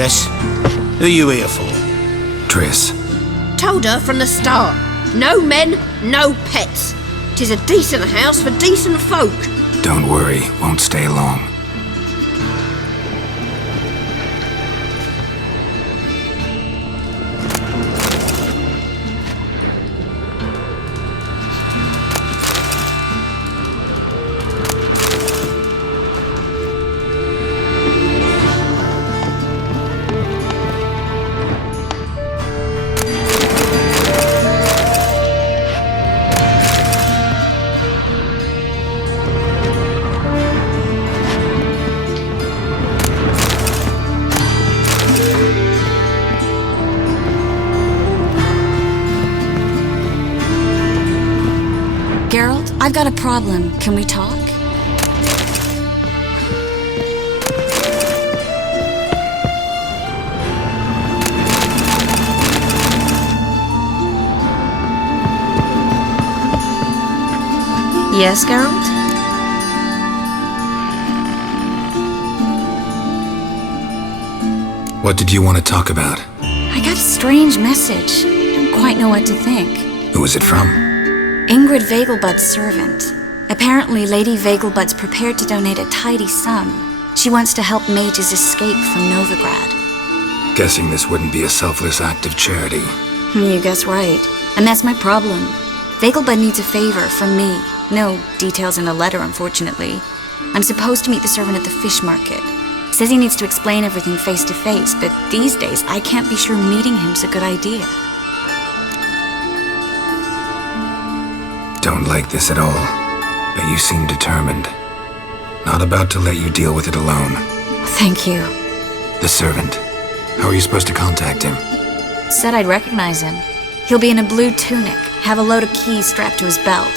Yes? Who you here for? Triss. Told her from the start. No men, no pets. 'Tis a decent house for decent folk. Don't worry, won't stay long. Geralt, I've got a problem. Can we talk? Yes, Geralt? What did you want to talk about? I got a strange message. Don't quite know what to think. Who was it from? Ingrid Vegelbud's servant. Apparently, Lady Vegelbud's prepared to donate a tidy sum. She wants to help mages escape from Novigrad. Guessing this wouldn't be a selfless act of charity. You guess right. And that's my problem. Vegelbud needs a favor from me. No details in the letter, unfortunately. I'm supposed to meet the servant at the fish market. Says he needs to explain everything face to face, but these days I can't be sure meeting him's a good idea. Don't like this at all, but you seem determined. Not about to let you deal with it alone. Thank you. The servant. How are you supposed to contact him? Said I'd recognize him. He'll be in a blue tunic, have a load of keys strapped to his belt.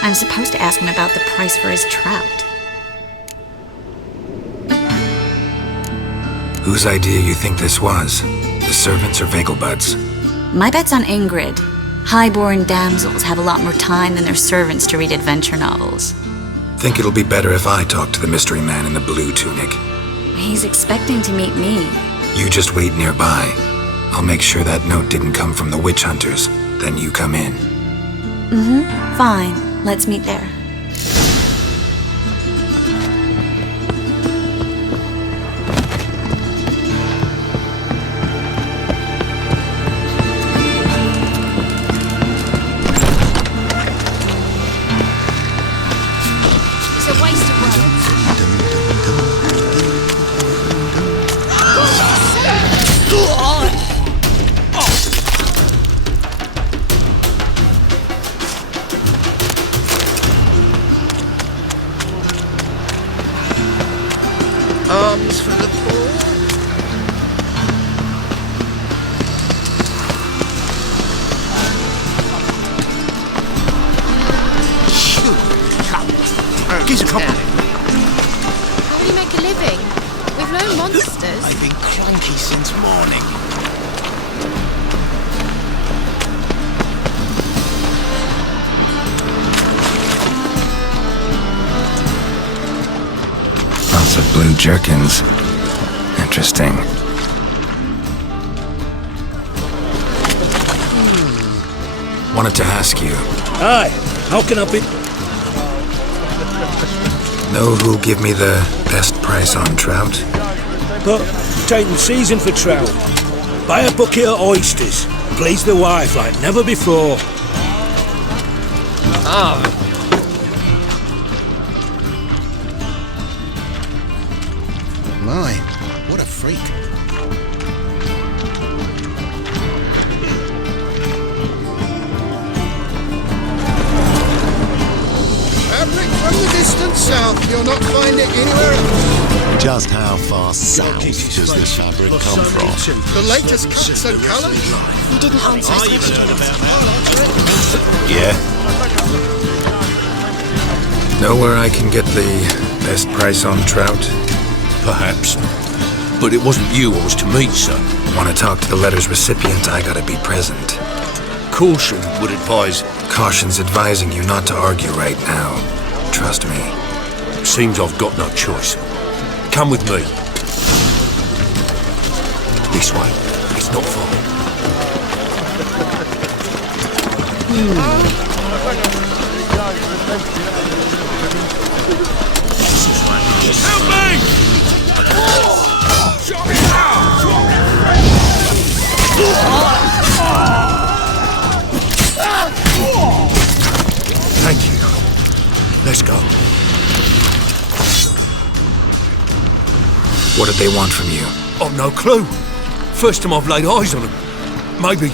I'm supposed to ask him about the price for his trout. Whose idea you think this was? The servant's or Vegelbud's? My bet's on Ingrid. High-born damsels have a lot more time than their servants to read adventure novels. Think it'll be better if I talk to the mystery man in the blue tunic. He's expecting to meet me. You just wait nearby. I'll make sure that note didn't come from the witch hunters. Then you come in. Fine. Let's meet there. Arms for the poor. Gives a copy. How do you make a living? We've no monsters. I've been cranky since morning. Lots of blue jerkins. Interesting. Wanted to ask you. Aye, how can I be? Know who'll give me the best price on trout? But taking season for trout. Buy a bucket of oysters. Please the wife like never before. My, what a freak. Fabric from the distant south. You'll not find it anywhere else. Just how far south does this fabric come from? The latest cuts and colours. You didn't answer his question. Yeah. Know where I can get the best price on trout? Perhaps. But it wasn't you I was to meet, sir. Want to talk to the letter's recipient, I gotta be present. Caution would advise. Caution's advising you not to argue right now. Trust me. Seems I've got no choice. Come with me. This way. It's not far. Help me! Thank you. Let's go. What did they want from you? I've no clue. First time I've laid eyes on them. Maybe...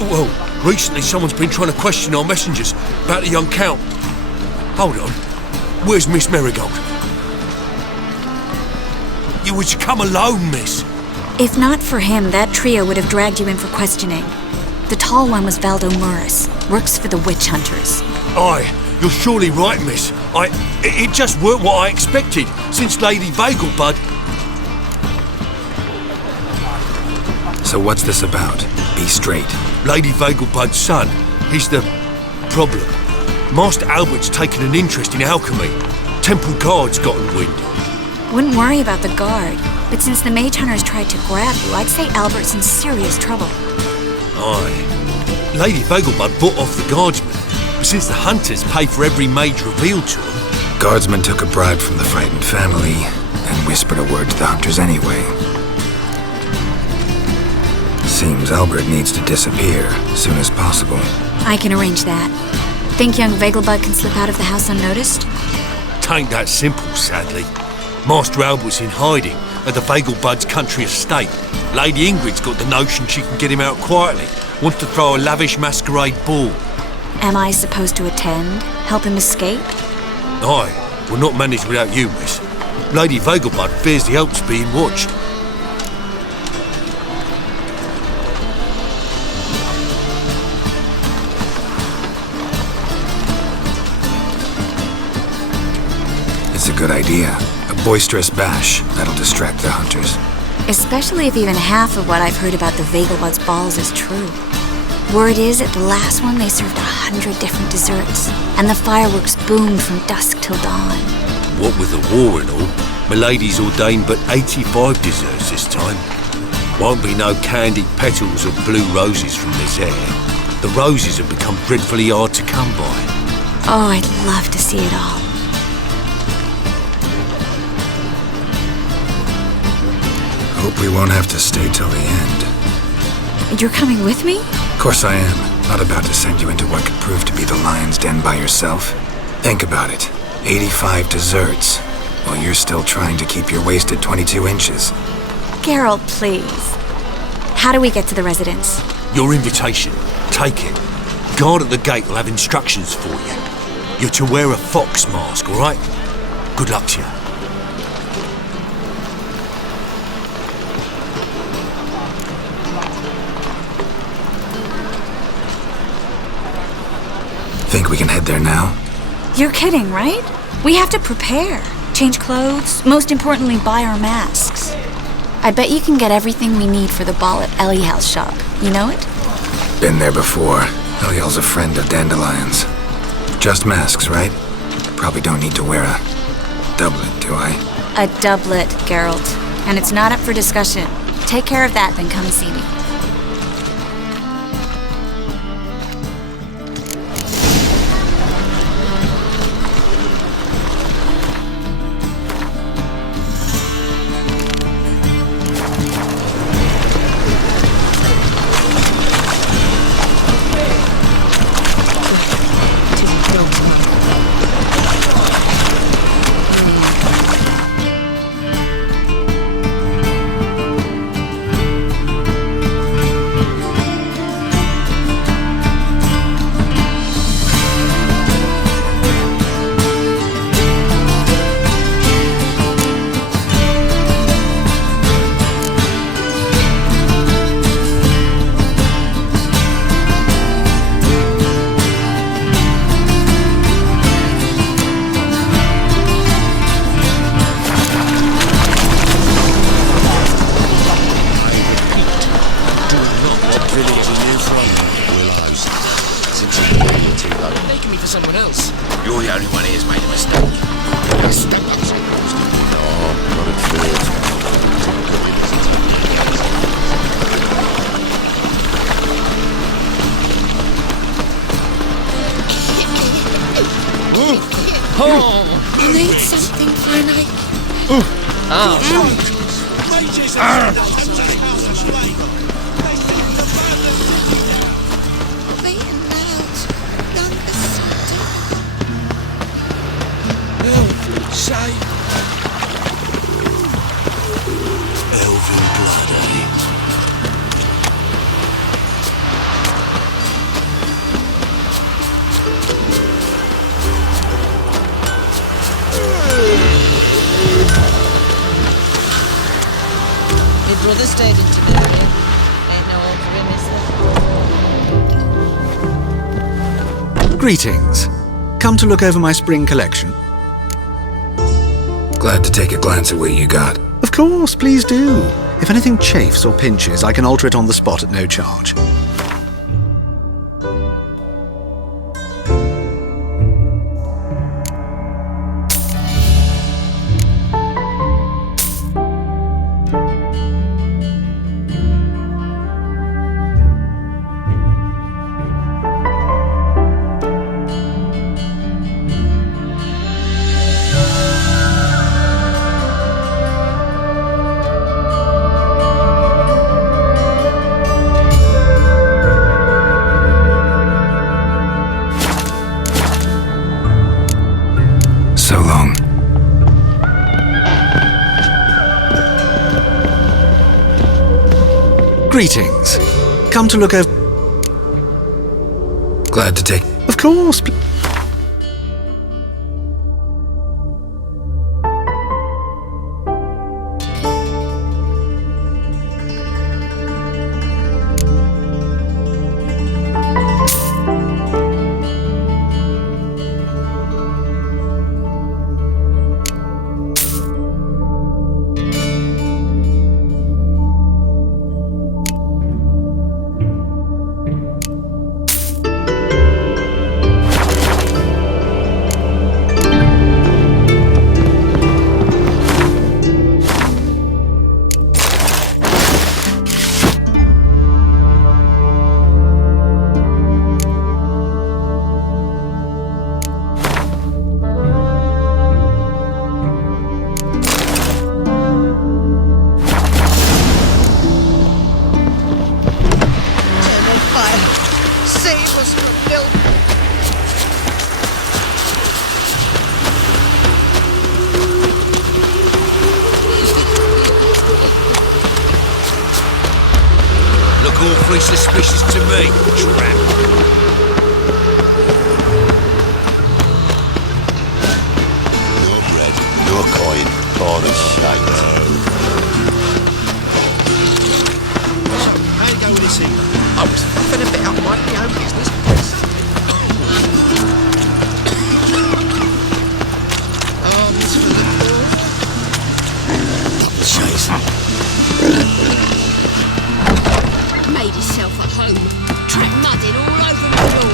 Well, recently someone's been trying to question our messengers about the young Count. Hold on. Where's Miss Marigold? You was to come alone, miss. If not for him, that trio would have dragged you in for questioning. The tall one was Valdo Murris, works for the witch hunters. Aye, you're surely right, miss. It just weren't what I expected, since Lady Vegelbud... So what's this about? Be straight. Lady Vegelbud's son, he's the problem. Master Albert's taken an interest in alchemy. Temple guards gotten wind. Wouldn't worry about the guard, but since the mage hunters tried to grab you, I'd say Albert's in serious trouble. Aye. Lady Vegelbud bought off the guardsmen, but since the hunters pay for every mage revealed to them... Guardsmen took a bribe from the frightened family and whispered a word to the hunters anyway. Seems Albert needs to disappear as soon as possible. I can arrange that. Think young Vegelbud can slip out of the house unnoticed? Tain't that simple, sadly. Master Albert's in hiding at the Vegelbud's country estate. Lady Ingrid's got the notion she can get him out quietly. Wants to throw a lavish masquerade ball. Am I supposed to attend? Help him escape? Aye, we'll not manage without you, miss. Lady Vegelbud fears the Alps being watched. It's a good idea. A boisterous bash. That'll distract the hunters. Especially if even half of what I've heard about the Vegelbud's balls is true. Word is, at the last one they served 100 different desserts, and the fireworks boomed from dusk till dawn. What with the war and all, Milady's ordained but 85 desserts this time. Won't be no candied petals or blue roses from this air. The roses have become dreadfully hard to come by. Oh, I'd love to see it all. Hope we won't have to stay till the end. You're coming with me? Of course I am. Not about to send you into what could prove to be the lion's den by yourself. Think about it. 85 desserts, while you're still trying to keep your waist at 22 inches. Geralt, please. How do we get to the residence? Your invitation. Take it. Guard at the gate will have instructions for you. You're to wear a fox mask, all right? Good luck to you. Think we can head there now? You're kidding, right? We have to prepare. Change clothes, most importantly, buy our masks. I bet you can get everything we need for the ball at Eliel's shop. You know it? Been there before. Eliel's a friend of Dandelion's. Just masks, right? Probably don't need to wear a doublet, do I? A doublet, Geralt. And it's not up for discussion. Take care of that, then come see me. anything for an ache? Beaten out. Youngest Say, Elven blood, eh? Your brother stayed into the area. Ain't no one for him, is there? Greetings. Come to look over my spring collection? Glad to take a glance at what you got. Of course, please do. If anything chafes or pinches, I can alter it on the spot at no charge. So long. Greetings. Come to look over... Glad to take... Of course, Save us from Bill. Look awfully suspicious to me, tramp. Your bread, your coin, born as shite. How you go with this thing? I was fuffing a bit up my own business. Arms for the poor. Chase. Made himself at home. Track mudding all over the floor.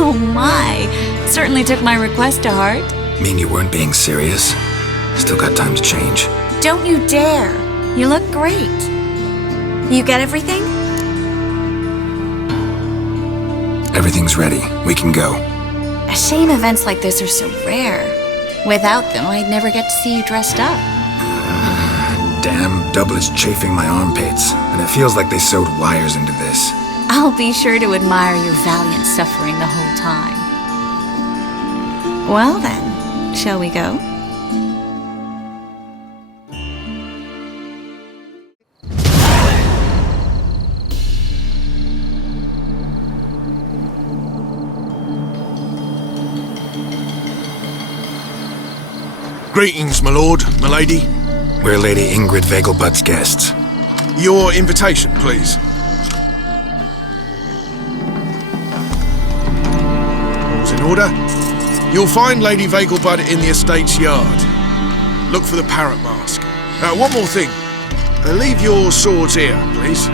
Oh my! Certainly took my request to heart. Mean you weren't being serious? Still got time to change. Don't you dare! You look great. You get everything? Everything's ready. We can go. A shame events like this are so rare. Without them, I'd never get to see you dressed up. Damn doublet's chafing my armpits, and it feels like they sewed wires into this. I'll be sure to admire your valiant suffering the whole time. Well then, shall we go? Greetings, my lord, my lady. We're Lady Ingrid Vegelbud's guests. Your invitation, please. All's in order. You'll find Lady Vegelbud in the estate's yard. Look for the parrot mask. One more thing. Leave your swords here, please.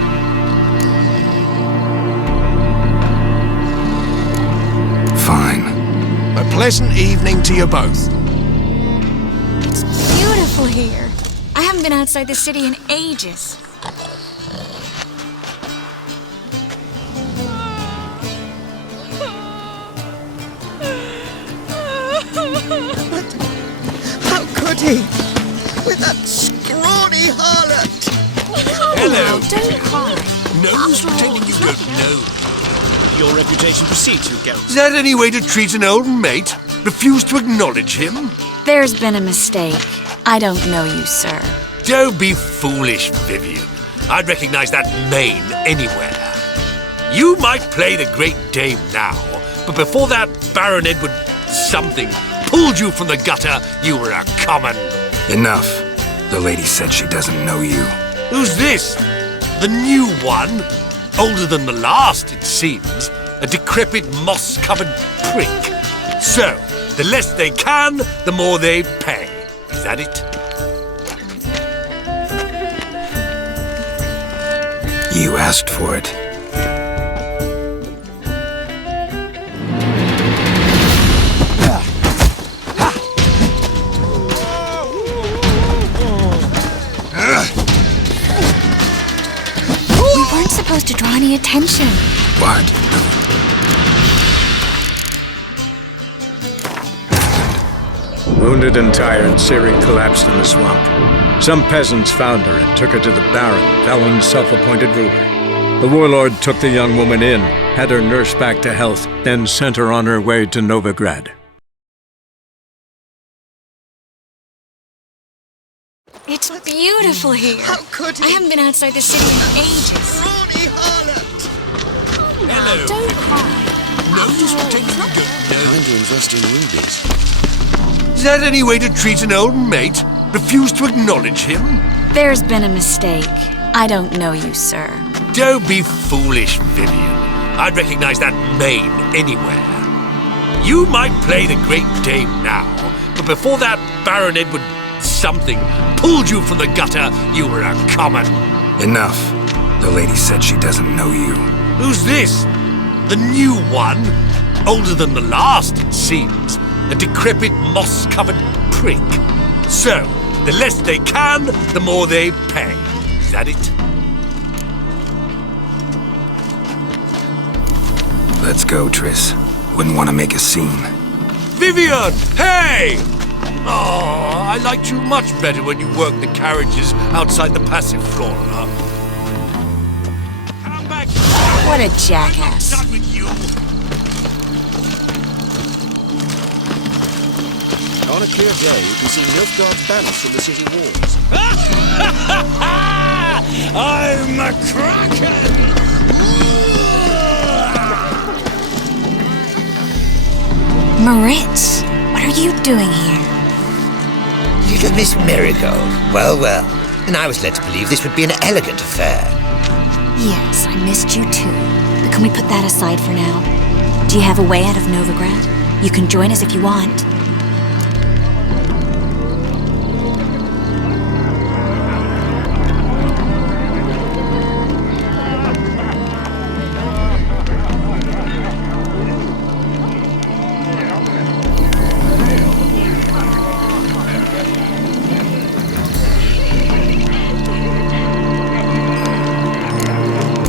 Fine. pleasant evening to you both. It's beautiful here. I haven't been outside the city in ages. How could he? With that scrawny harlot! Hello. Don't cry. No use pretending you don't know. Your reputation precedes you, Geralt. Is that any way to treat an old mate? Refuse to acknowledge him? There's been a mistake. I don't know you, sir. Don't be foolish, Vivian. I'd recognize that mane anywhere. You might play the Great Dame now, but before that Baron Edward something pulled you from the gutter, you were a common. Enough. The lady said she doesn't know you. Who's this? The new one? Older than the last, it seems. A decrepit, moss-covered prick. So, the less they can, the more they pay. Is that it? You asked for it. We weren't supposed to draw any attention. What? Wounded and tired, Ciri collapsed in the swamp. Some peasants found her and took her to the Baron, Valen's self-appointed ruler. The warlord took the young woman in, had her nursed back to health, then sent her on her way to Novigrad. It's beautiful here. How could he? I haven't been outside the city in ages. Scrawny harlot! Hello. Don't cry. No use pretending you don't know. Time to invest in rubies. Is that any way to treat an old mate? Refuse to acknowledge him? There's been a mistake. I don't know you, sir. Don't be foolish, Vivian. I'd recognize that mane anywhere. You might play the Great Dame now, but before that Baron Edward something pulled you from the gutter, you were a common. Enough. The lady said she doesn't know you. Who's this? The new one? Older than the last, it seems. A decrepit, moss-covered prick. So, the less they can, the more they pay. Is that it? Let's go, Triss. Wouldn't want to make a scene. Vivian! Hey! Oh, I liked you much better when you worked the carriages outside the Passiflora. Come back! What a jackass. I'm not done with you! On a clear day, you can see Nilfgaard's banners from the city walls. I'm a kraken! Moritz, what are you doing here? Little Miss Marigold. Well, well. And I was led to believe this would be an elegant affair. Yes, I missed you too. But can we put that aside for now? Do you have a way out of Novigrad? You can join us if you want.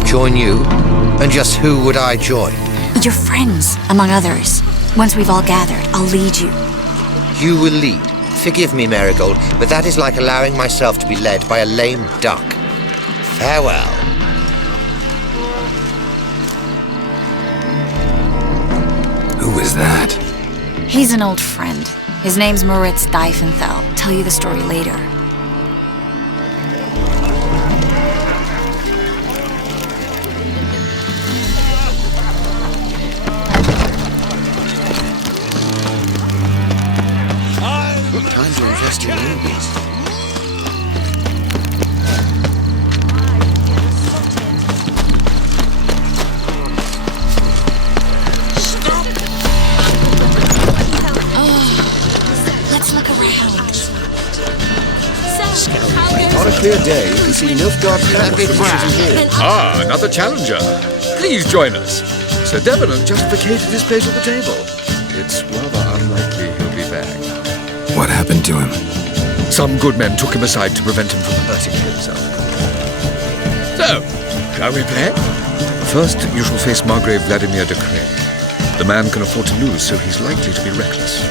Join you? And just who would I join? Your friends, among others. Once we've all gathered, I'll lead you. You will lead. Forgive me, Marigold, but that is like allowing myself to be led by a lame duck. Farewell. Who is that? He's an old friend. His name's Moritz Diefenthal. Tell you the story later. Time to invest in rubies. Let's look around. On a clear day, you can see Nilfgaard's banners from the city walls. Ah, another challenger. Please join us. Sir Devenant just vacated his place at the table. It's rather unlikely he'll be back. What happened to him? Some good men took him aside to prevent him from hurting himself. So, shall we play? First, you shall face Margrave Vladimir de Cray. The man can afford to lose, so he's likely to be reckless.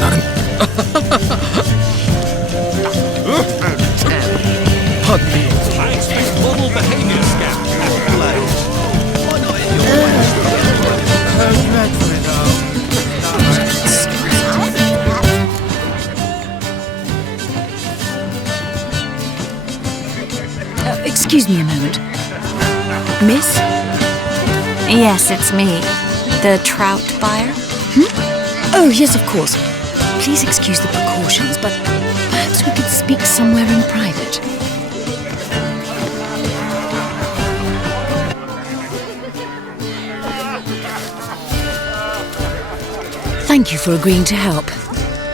Not an... Pardon me. I expect model behavior scout. Why not in your way? So dreadfully, though. Excuse me a moment. Miss? Yes, it's me. The trout buyer? Oh, yes, of course. Please excuse the precautions, but perhaps we could speak somewhere in private. Thank you for agreeing to help.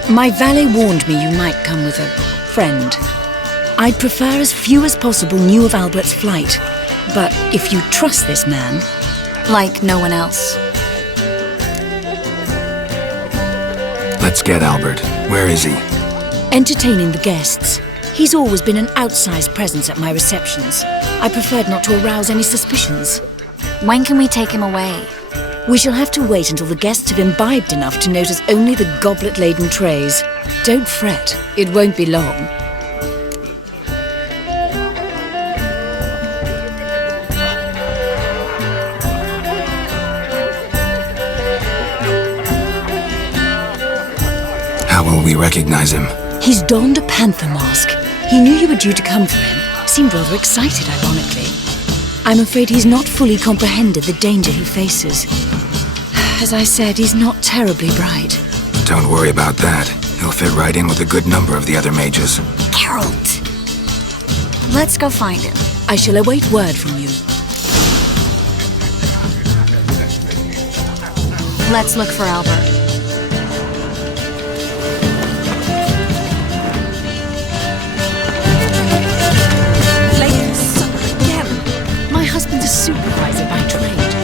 My valet warned me you might come with a friend. I'd prefer as few as possible knew of Albert's flight, but if you trust this man... Like no one else. Let's get Albert. Where is he? Entertaining the guests. He's always been an outsized presence at my receptions. I preferred not to arouse any suspicions. When can we take him away? We shall have to wait until the guests have imbibed enough to notice only the goblet-laden trays. Don't fret, it won't be long. How will we recognize him? He's donned a panther mask. He knew you were due to come for him. Seemed rather excited, ironically. I'm afraid he's not fully comprehended the danger he faces. As I said, he's not terribly bright. Don't worry about that. He'll fit right in with a good number of the other mages. Geralt! Let's go find him. I shall await word from you. Let's look for Albert. My husband's a supervisor by trade.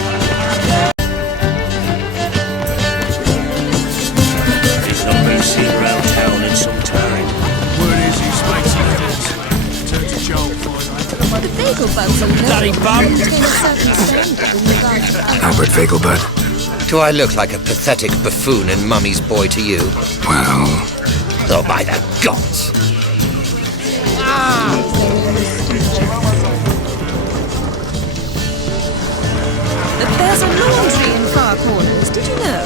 He's not been seen around town in some time. Word is he's making it. Turn to Joel for The bagel bugs are Daddy bum. Albert Vegelbud? Do I look like a pathetic buffoon and Mummy's boy to you? Well... Oh, by the gods! There's a laundry in far corners, did you know?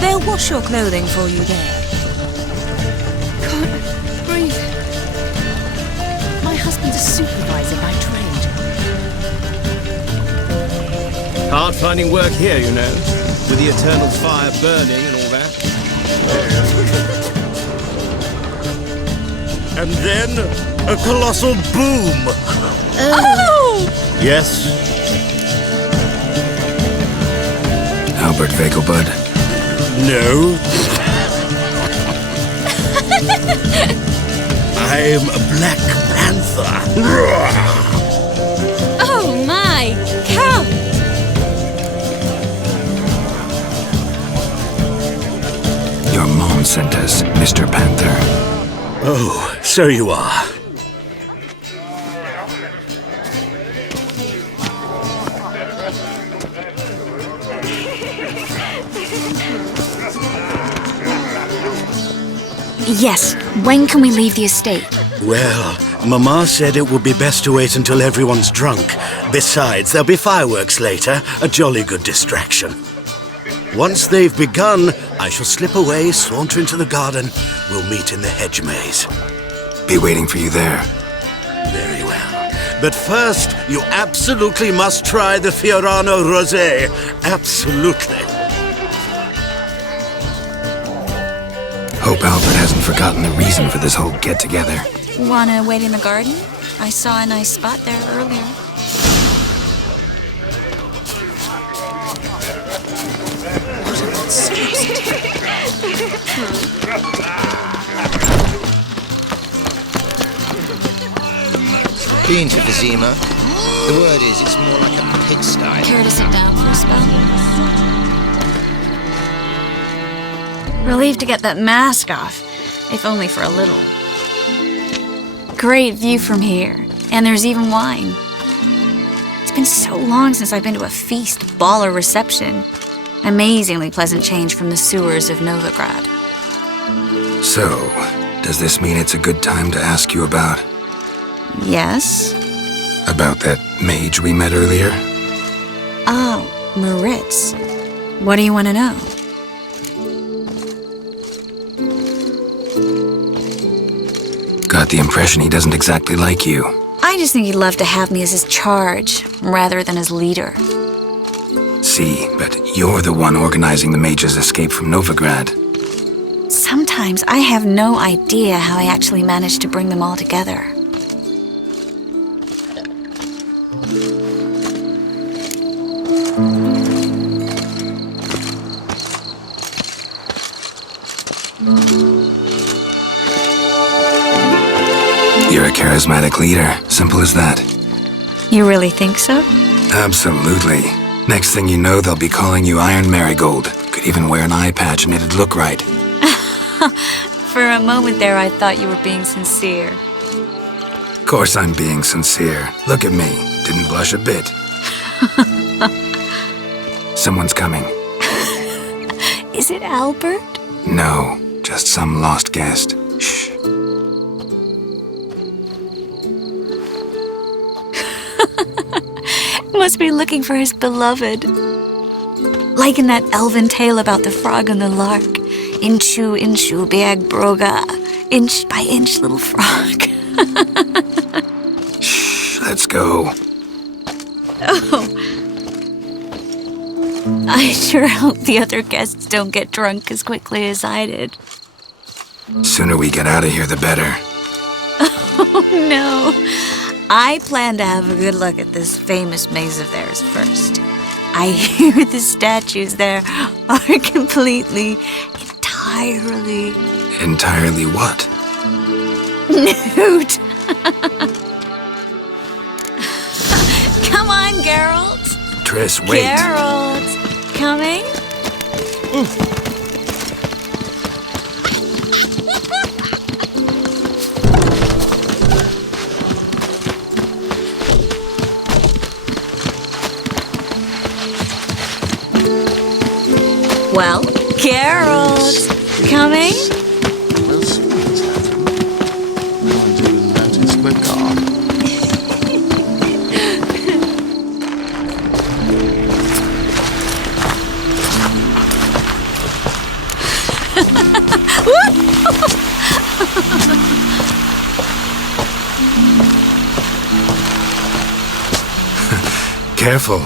They'll wash your clothing for you there. Can't breathe. My husband's a supervisor by trade. Hard finding work here, you know, with the eternal fire burning and all that. And then a colossal boom. Oh! Yes. Albert Vegelbud? No. I'm a Black Panther. Oh my! Cow! Your mom sent us, Mr. Panther. Oh, so you are. Yes, when can we leave the estate? Well, Mama said it would be best to wait until everyone's drunk. Besides, there'll be fireworks later, a jolly good distraction. Once they've begun, I shall slip away, saunter into the garden. We'll meet in the hedge maze. Be waiting for you there. Very well. But first, you absolutely must try the Fiorano Rosé. Absolutely. Hope Albert hasn't forgotten the reason for this whole get-together. Wanna wait in the garden? I saw a nice spot there earlier. Been to Vizima? The word is it's more like a pigsty. Care to sit down for a spell? Relieved to get that mask off, if only for a little. Great view from here, and there's even wine. It's been so long since I've been to a feast, ball, or reception. Amazingly pleasant change from the sewers of Novigrad. So, does this mean it's a good time to ask you about... Yes? About that mage we met earlier? Oh, Moritz. What do you want to know? Got the impression he doesn't exactly like you. I just think he'd love to have me as his charge, rather than his leader. See, but you're the one organizing the mage's escape from Novigrad. Sometimes I have no idea how I actually managed to bring them all together. You're a charismatic leader. Simple as that. You really think so? Absolutely. Next thing you know, they'll be calling you Iron Marigold. Could even wear an eye patch and it'd look right. For a moment there, I thought you were being sincere. Of course I'm being sincere. Look at me. Didn't blush a bit. Someone's coming. Is it Albert? No, just some lost guest. Shh. Must be looking for his beloved. Like in that elven tale about the frog and the lark. Inchu, inchu, beag broga. Inch by inch, little frog. Shh, let's go. Oh. I sure hope the other guests don't get drunk as quickly as I did. Sooner we get out of here, the better. Oh, no. I plan to have a good look at this famous maze of theirs first. I hear the statues there are entirely... Entirely what? Nude. Come on, Geralt. Triss, wait. Geralt, coming? Well, Geralt, coming? We'll see what's happened. Going to invent a split card. Careful.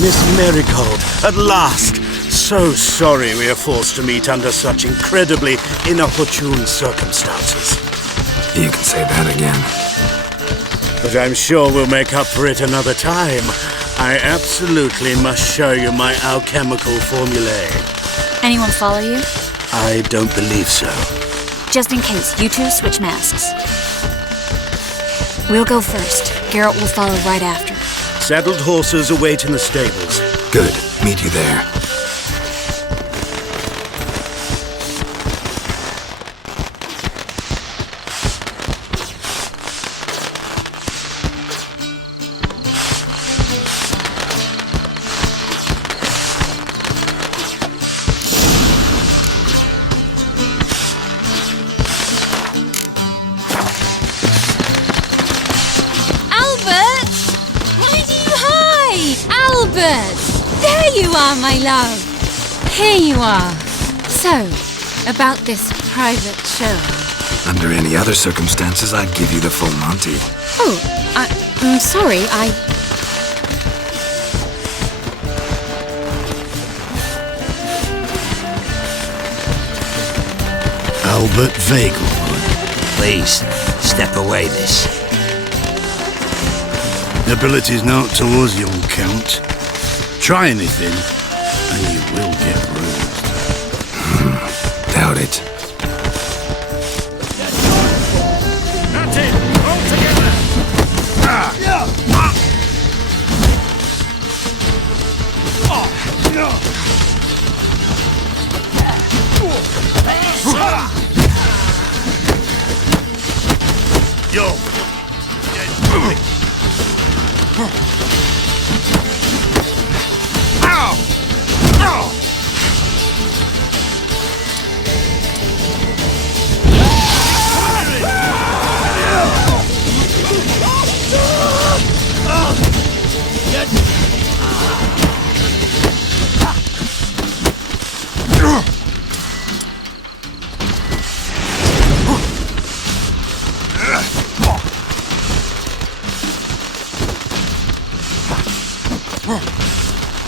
Miss Marigold, at last! So sorry we are forced to meet under such incredibly inopportune circumstances. You can say that again. But I'm sure we'll make up for it another time. I absolutely must show you my alchemical formulae. Anyone follow you? I don't believe so. Just in case, you two switch masks. We'll go first. Geralt will follow right after. Saddled horses await in the stables. Good. Meet you there. There you are, my love. Here you are. So, about this private show. Under any other circumstances, I'd give you the full Monty. Oh, I'm sorry, Albert Vegelwood. Please, step away, miss. Ability's not towards young Count. Try anything, and you will get bruised. Doubt it. That's it! All together! Yo!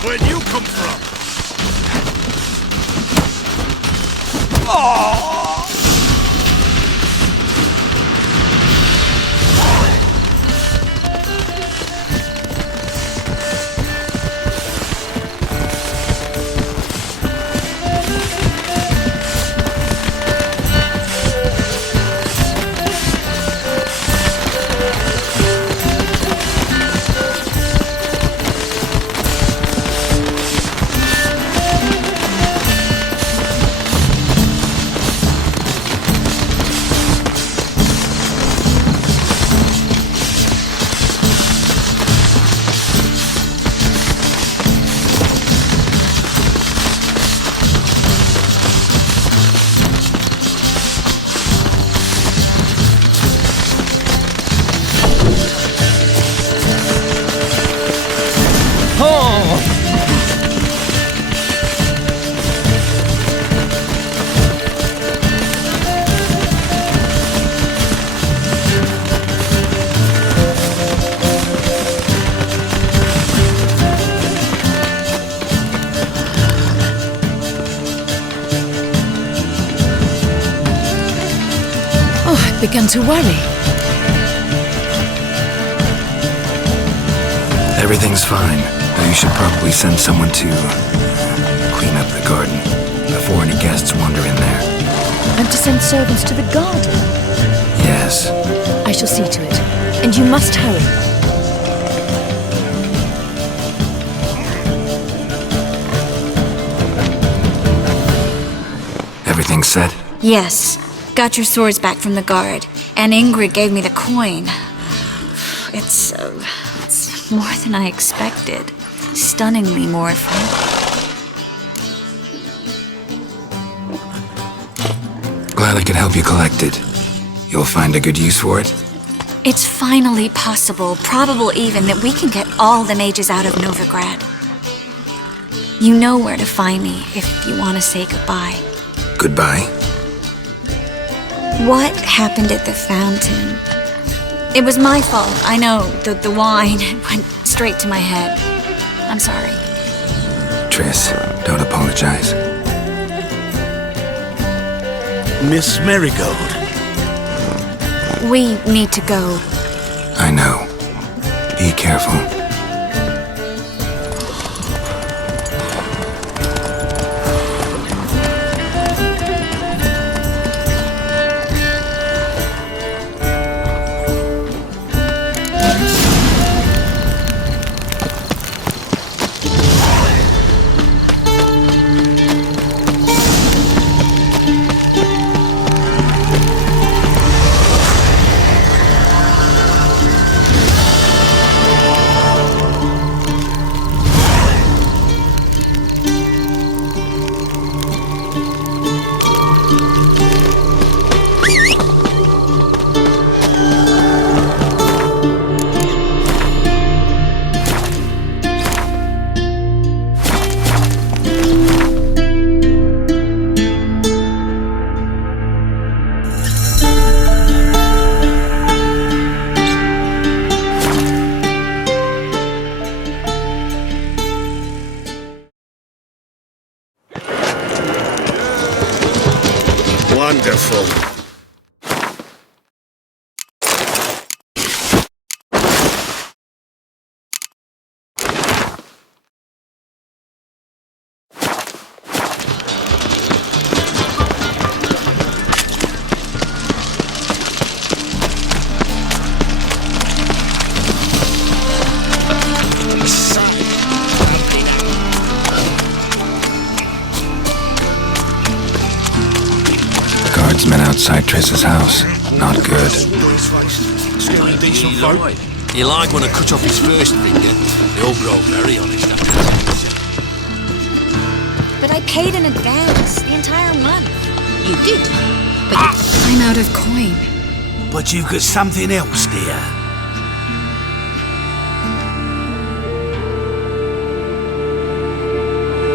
Where'd you come from? Begun to worry. Everything's fine, though you should probably send someone to clean up the garden before any guests wander in there. I'm to send servants to the garden? Yes. I shall see to it. And you must hurry. Everything set? Yes. Got your swords back from the guard, and Ingrid gave me the coin. It's more than I expected. Stunningly more, Glad I could help you collect it. You'll find a good use for it? It's finally possible, probable even, that we can get all the mages out of Novigrad. You know where to find me if you want to say goodbye. Goodbye? What happened at the fountain? It was my fault, I know. The wine went straight to my head. I'm sorry. Triss, don't apologize. Miss Marigold. We need to go. I know. Be careful. Wonderful. Guardsmen outside Triss's house. Not good. You like when I cut off his first finger? They all grow very honest after that. But I paid in advance, the entire month. You did, but I'm out of coin. But you've got something else, dear.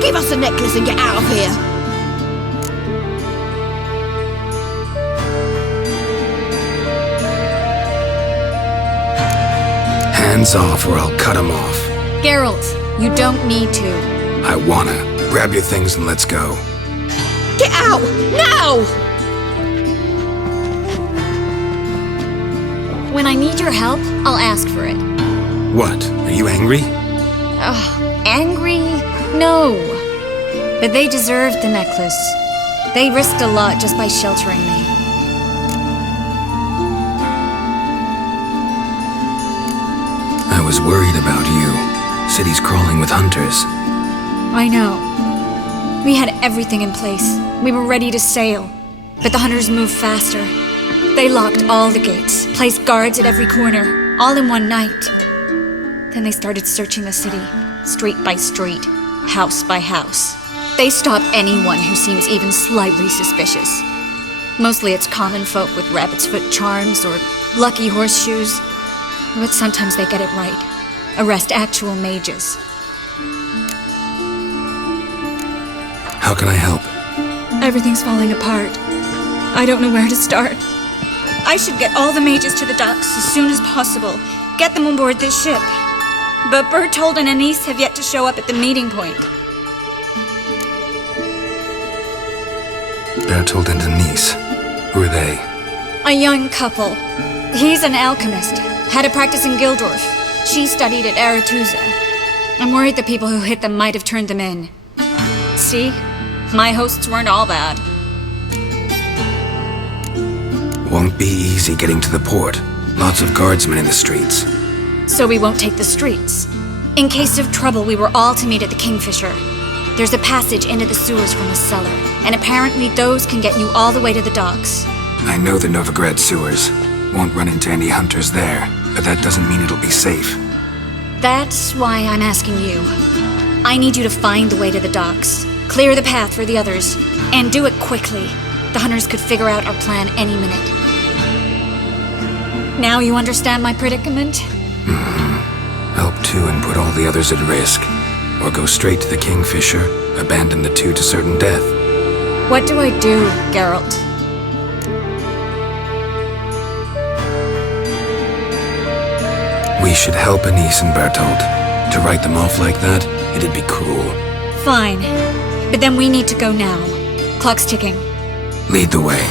give us the necklace and get out of here. Hands off or I'll cut them off. Geralt, you don't need to. I wanna. Grab your things and let's go. Get out! Now! When I need your help, I'll ask for it. What? Are you angry? Angry? No. But they deserved the necklace. They risked a lot just by sheltering me. I was worried about you. City's crawling with hunters. I know. We had everything in place. We were ready to sail. But the hunters moved faster. They locked all the gates, placed guards at every corner, all in one night. Then they started searching the city, street by street, house by house. They stop anyone who seems even slightly suspicious. Mostly it's common folk with rabbit's foot charms or lucky horseshoes. But sometimes they get it right. Arrest actual mages. How can I help? Everything's falling apart. I don't know where to start. I should get all the mages to the docks as soon as possible. Get them on board this ship. But Bertold and Anise have yet to show up at the meeting point. Bertold and Denise. Who are they? A young couple. He's an alchemist. Had a practice in Gildorf. She studied at Aretusa. I'm worried the people who hit them might have turned them in. See? My hosts weren't all bad. Won't be easy getting to the port. Lots of guardsmen in the streets. So we won't take the streets. In case of trouble, we were all to meet at the Kingfisher. There's a passage into the sewers from the cellar, and apparently those can get you all the way to the docks. I know the Novigrad sewers. Won't run into any hunters there, but that doesn't mean it'll be safe. That's why I'm asking you. I need you to find the way to the docks, clear the path for the others, and do it quickly. The hunters could figure out our plan any minute. Now you understand my predicament? Help two and put all the others at risk. Or go straight to the Kingfisher, abandon the two to certain death. What do I do, Geralt? We should help Anise and Bertold. To write them off like that, it'd be cruel. Fine. But then we need to go now. Clock's ticking. Lead the way.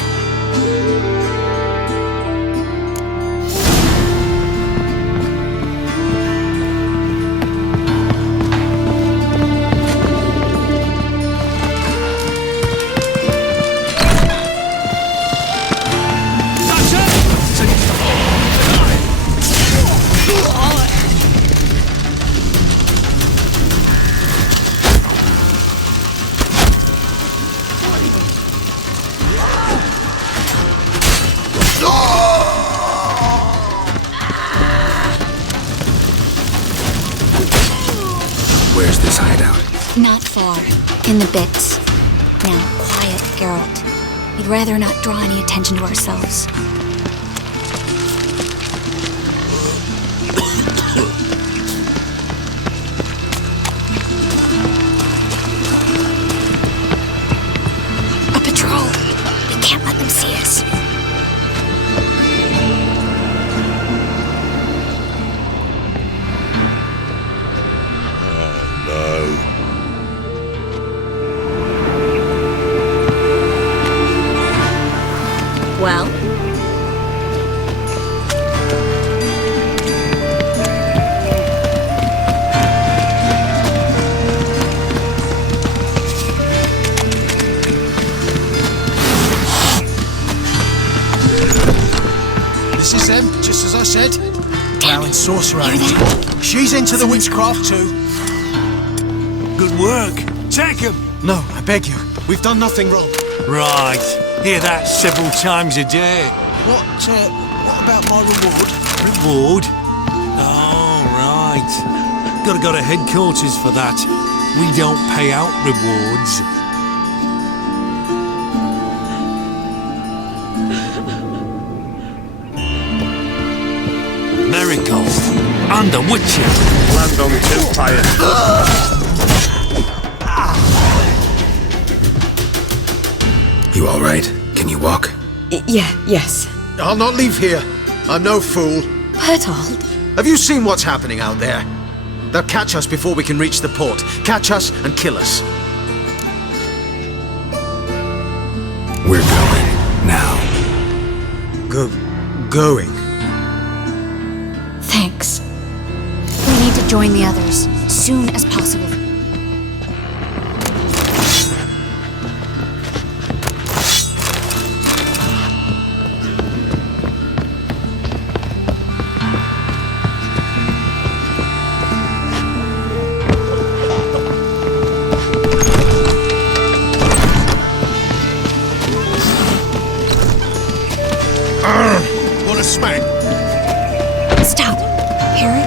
Where's this hideout? Not far. In the bits. Now, quiet, Geralt. We'd rather not draw any attention to ourselves. A patrol. We can't let them see us. said? Allowing sorcerer. She's into the witchcraft too. Good work. Take him. No, I beg you. We've done nothing wrong. Right. Hear that several times a day. What about my reward? Reward? Oh, right. Gotta go to headquarters for that. We don't pay out rewards. Marigold. And the Witcher. Land on two tires. You all right? Can you walk? Yes. I'll not leave here. I'm no fool. Bertold? Have you seen what's happening out there? They'll catch us before we can reach the port. Catch us and kill us. We're going. Now. Going? Thanks. We need to join the others, soon as possible. What a smack! Stop. Harry?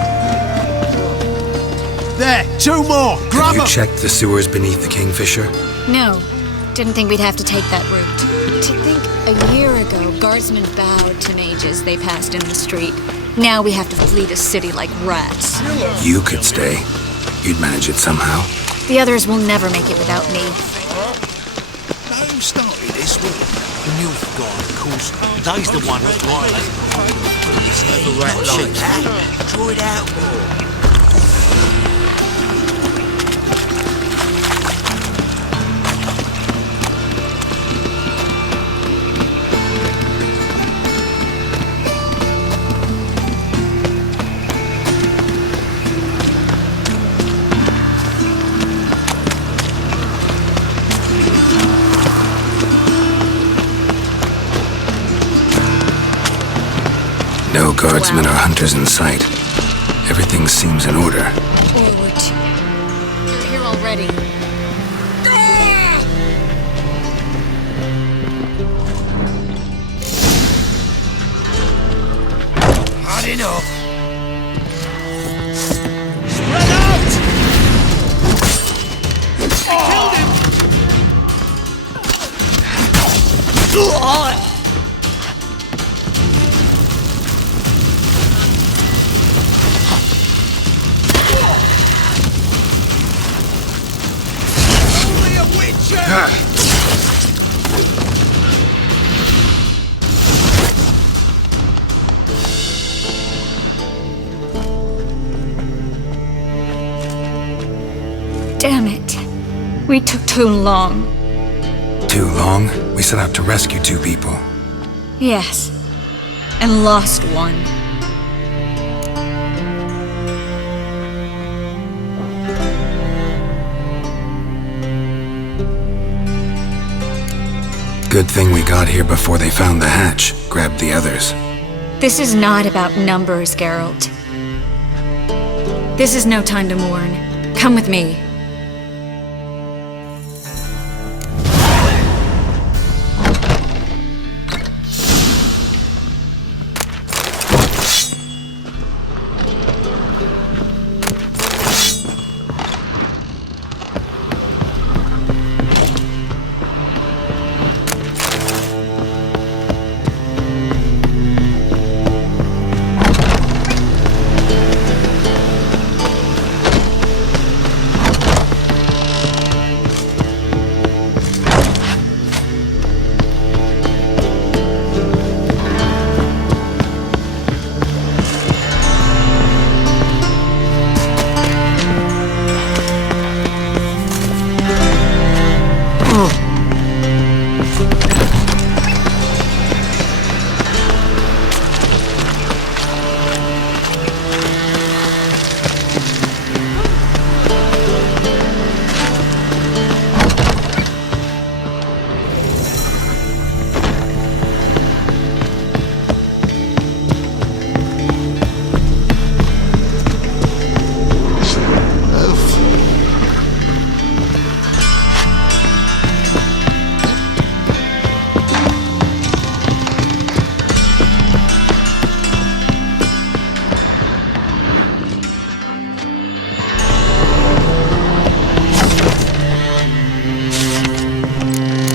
There, two more. Grab Have you them. checked the sewers beneath the Kingfisher? No. Didn't think we'd have to take that route. To think a year ago, guardsmen bowed to mages they passed in the street. Now we have to flee the city like rats. You could stay. You'd manage it somehow. The others will never make it without me. Who started this war? The Nilfgaard, of course. They's the one that violated the rat like that. Draw it out more. No guardsmen or hunters in sight. Everything seems in order. Forward. They're here already. Hard enough. Spread out! Killed him! Only a witcher! Damn it. We took too long. Too long? We set out to rescue two people. Yes. And lost one. Good thing we got here before they found the hatch, grabbed the others. This is not about numbers, Geralt. This is no time to mourn. Come with me.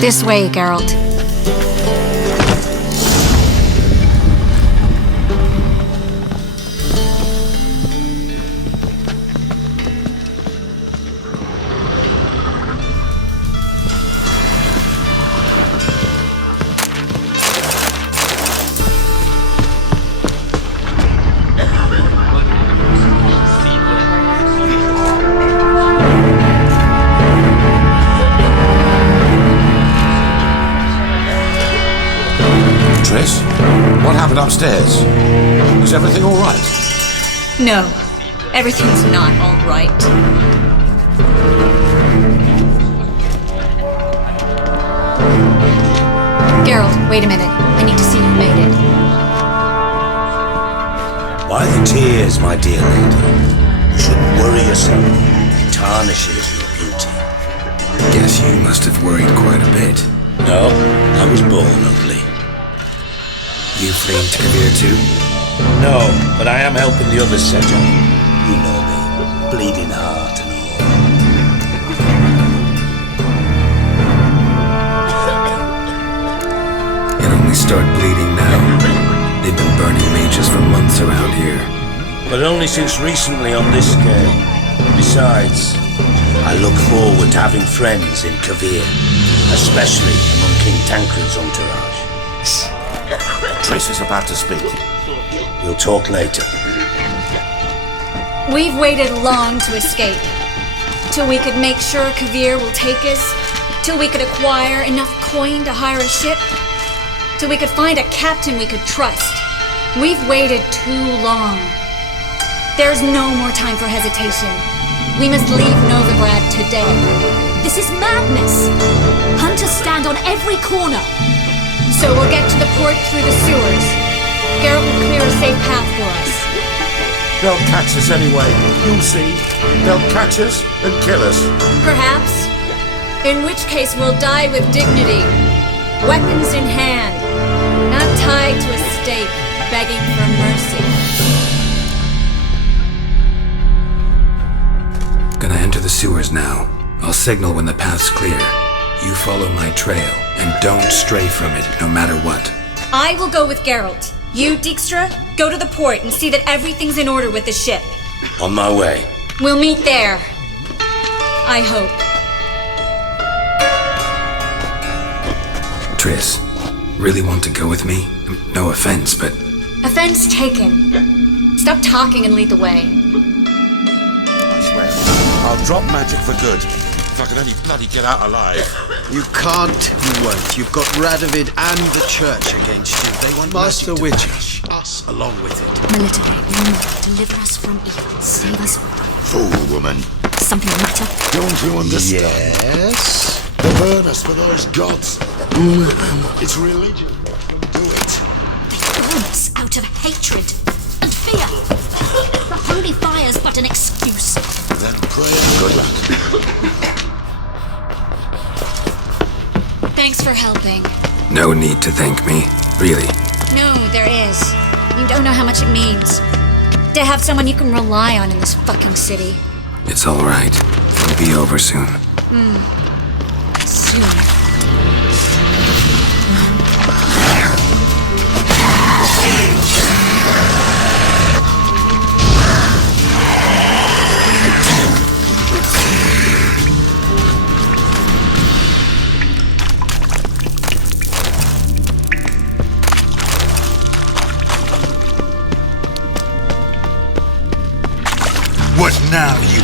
This way, Geralt. What happened upstairs? Is everything all right? No, everything's not all right. Geralt, wait a minute. I need to see who made it. Why the tears, my dear lady? You shouldn't worry yourself. It tarnishes your beauty. Guess you must have worried quite a bit. No, I was born ugly. You fleeing to Kavir too? No, but I am helping the others set up. You know me, bleeding heart and all. It only started bleeding now. They've been burning mages for months around here. But only since recently on this scale. Besides, I look forward to having friends in Kavir, especially among King Tancred's entourage. Shh. Triss is about to speak. We'll talk later. We've waited long to escape. Till we could make sure Kavir will take us. Till we could acquire enough coin to hire a ship. Till we could find a captain we could trust. We've waited too long. There's no more time for hesitation. We must leave Novigrad today. This is madness. Hunters stand on every corner. So we'll get to the port through the sewers. Geralt will clear a safe path for us. They'll catch us anyway. You'll see. They'll catch us and kill us. Perhaps. In which case we'll die with dignity. Weapons in hand. Not tied to a stake, begging for mercy. Gonna enter the sewers now. I'll signal when the path's clear. You follow my trail, and don't stray from it, no matter what. I will go with Geralt. You, Dijkstra, go to the port and see that everything's in order with the ship. On my way. We'll meet there. I hope. Triss, really want to go with me? No offense, but... Offense taken. Stop talking and lead the way. I swear, I'll drop magic for good. If I can only bloody get out alive. You can't, you won't. You've got Radovid and the church against you. They want Master Witcher, us along with it. Melitele, deliver us from evil. Save us from... Fool woman. Something the matter? Don't you understand? Yes? They burn us for those gods. It's religion. Do it. They burn us out of hatred and fear. The holy fire's but an excuse. Then pray and good luck. Thanks for helping. No need to thank me, really. No, there is. You don't know how much it means. To have someone you can rely on in this fucking city. It's all right. It'll be over soon. Soon. What now, you...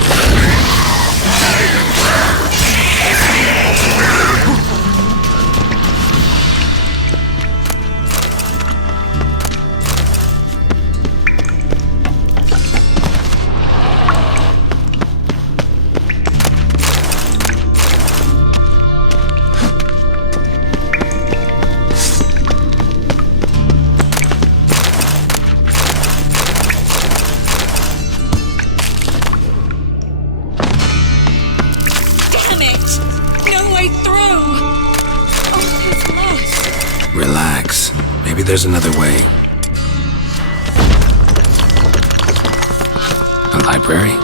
Relax. Maybe there's another way. A library?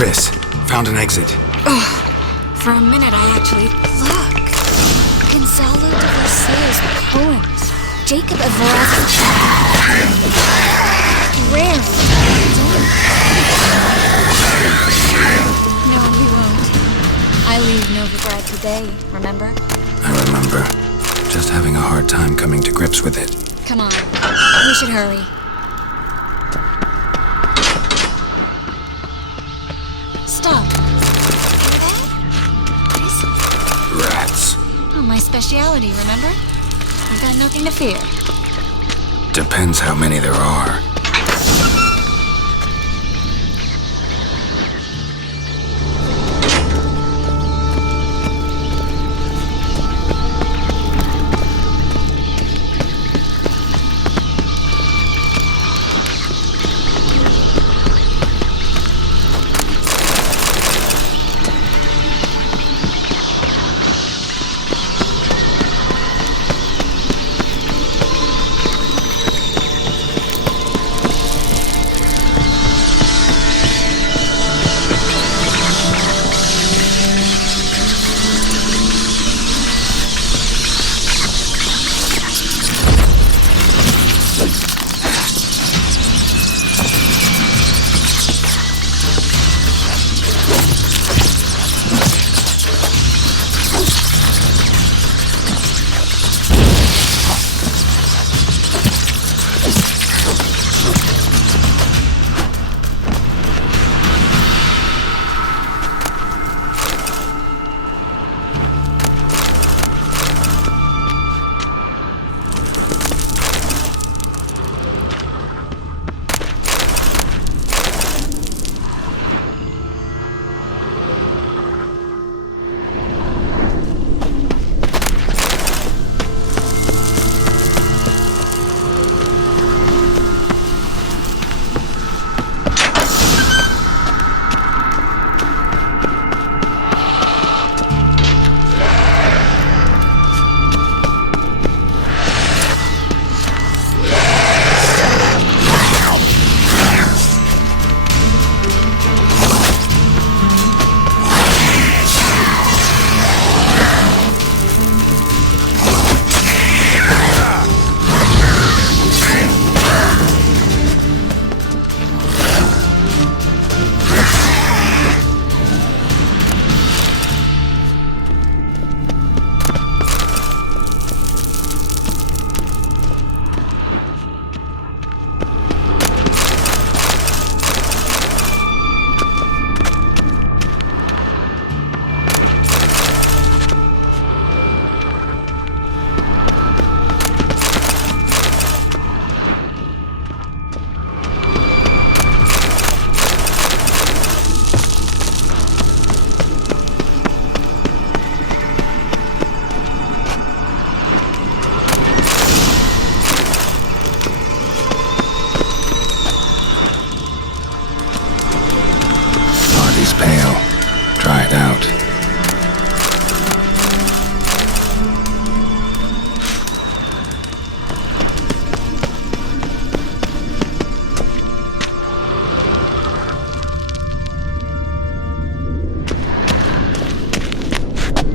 Triss, found an exit. For a minute, I actually... Look! Gonzalo de Versailles' poems. Jacob of Verazquez. Rare. No, he won't. I leave Novigrad today, remember? I remember. Just having a hard time coming to grips with it. Come on. We should hurry. Stop. Rats. Oh, my speciality, remember? You've got nothing to fear. Depends how many there are.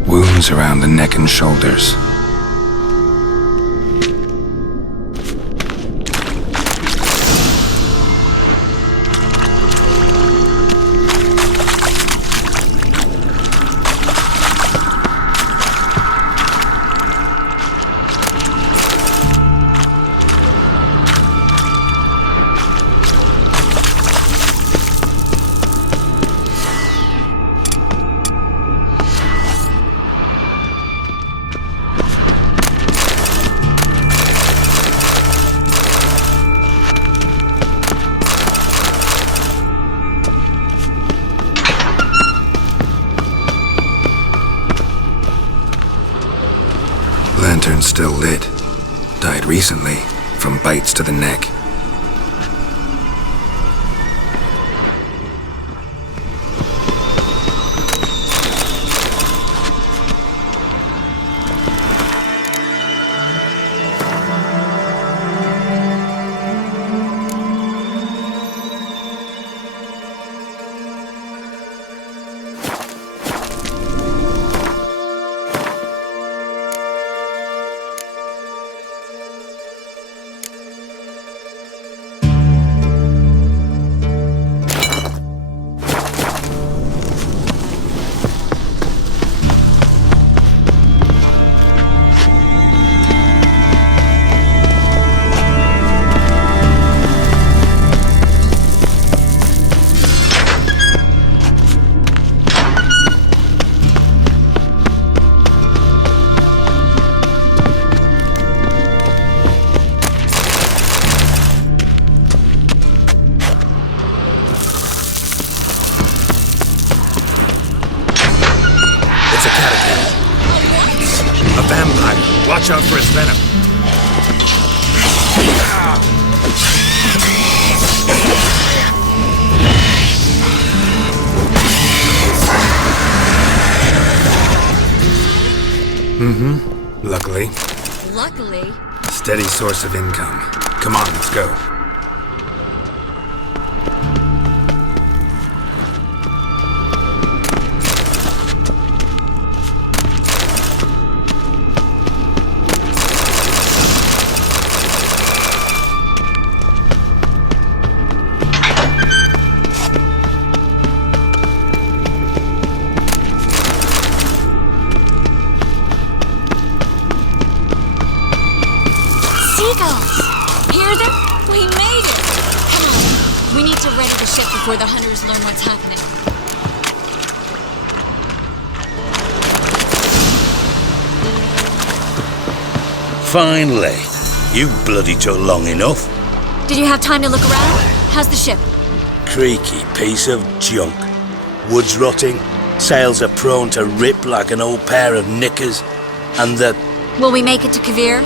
Wounds around the neck and shoulders. Lantern's still lit. Died recently, from bites to the neck. It's a cataclysmic. A vampire. Watch out for its venom. Mm-hmm. Luckily. Luckily. Steady source of income. Come on, let's go. Hear them? We made it! Come on, we need to ready the ship before the hunters learn what's happening. Finally. You bloody took long enough. Did you have time to look around? How's the ship? Creaky piece of junk. Wood's rotting, sails are prone to rip like an old pair of knickers, and the... Will we make it to Kavir?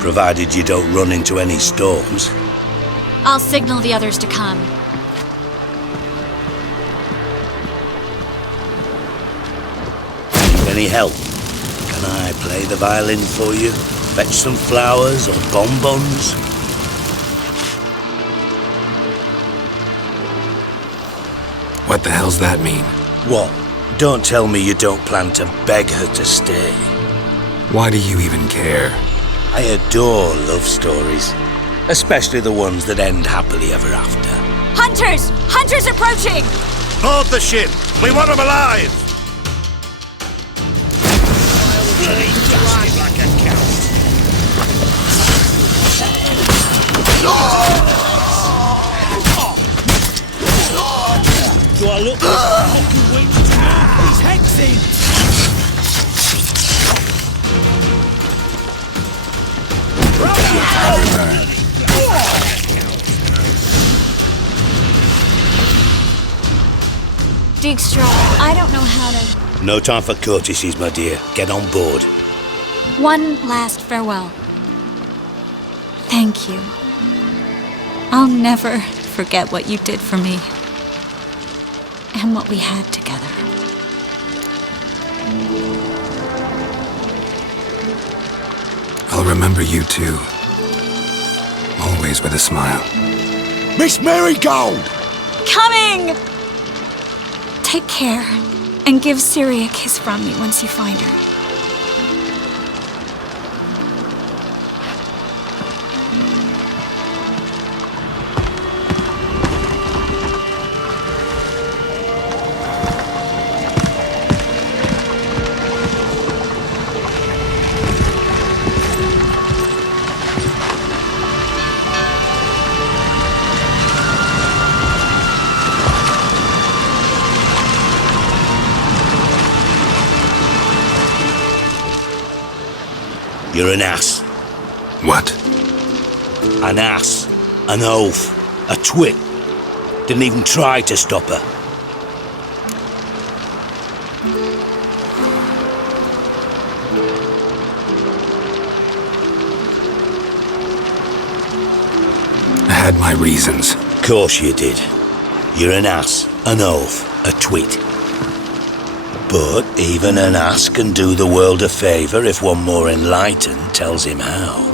Provided you don't run into any storms. I'll signal the others to come. Need any help? Can I play the violin for you? Fetch some flowers or bonbons? What the hell's that mean? What? Don't tell me you don't plan to beg her to stay. Why do you even care? I adore love stories. Especially the ones that end happily ever after. Hunters! Hunters approaching! Board the ship! We want them alive! Like a cow. Do I look like a fucking witch? He's hexing! Dijkstra, I don't know how to... No time for courtesies, my dear. Get on board. One last farewell. Thank you. I'll never forget what you did for me. And what we had together. I'll remember you too. Always with a smile. Miss Marigold! Coming! Take care, and give Ciri a kiss from me once you find her. You're an ass. What? An ass. An oaf. A twit. Didn't even try to stop her. I had my reasons. Course you did. You're an ass, an oaf, a twit. But even an ass can do the world a favour if one more enlightened tells him how.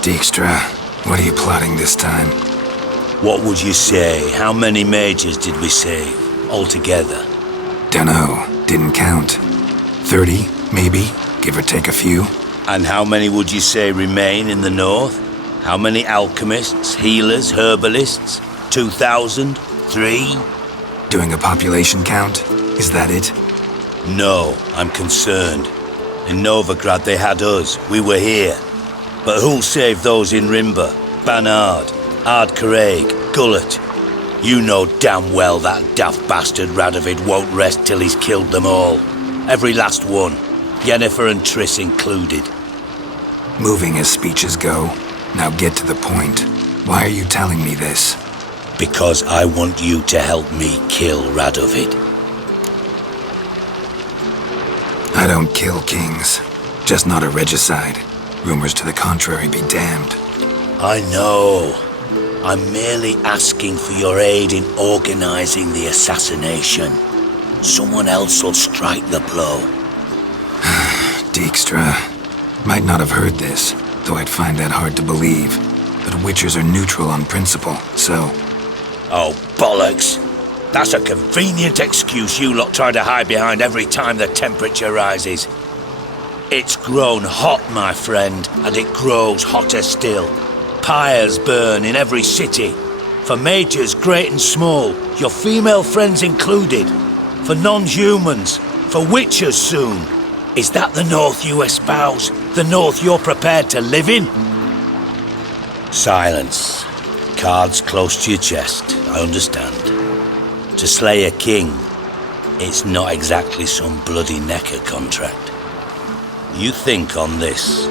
Dijkstra, what are you plotting this time? What would you say? How many mages did we save, altogether? Dunno, didn't count. 30, maybe, give or take a few. And how many would you say remain in the north? How many alchemists, healers, herbalists? 2,000? 3? Doing a population count? Is that it? No, I'm concerned. In Novigrad they had us, we were here. But who'll save those in Rimba? Banard, Ardcaraig, Gullet? You know damn well that daft bastard Radovid won't rest till he's killed them all. Every last one. Yennefer and Triss included. Moving as speeches go. Now get to the point. Why are you telling me this? Because I want you to help me kill Radovid. I don't kill kings. Just not a regicide. Rumors to the contrary be damned. I know. I'm merely asking for your aid in organizing the assassination. Someone else will strike the blow. Dijkstra. Might not have heard this, though I'd find that hard to believe. But Witchers are neutral on principle, so... Oh, bollocks. That's a convenient excuse you lot try to hide behind every time the temperature rises. It's grown hot, my friend, and it grows hotter still. Pyres burn in every city. For mages great and small, your female friends included. For non-humans, for Witchers soon. Is that the North you espouse? The North you're prepared to live in? Silence. Cards close to your chest, I understand. To slay a king, it's not exactly some bloody necker contract. You think on this.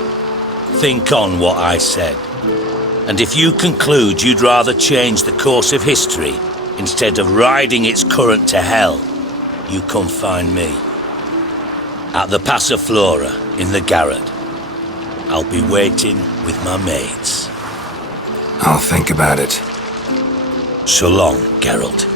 Think on what I said. And if you conclude you'd rather change the course of history instead of riding its current to hell, you come find me. At the Passiflora in the Garrett. I'll be waiting with my mates. I'll think about it. So long, Geralt.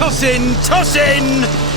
Toss in, toss in!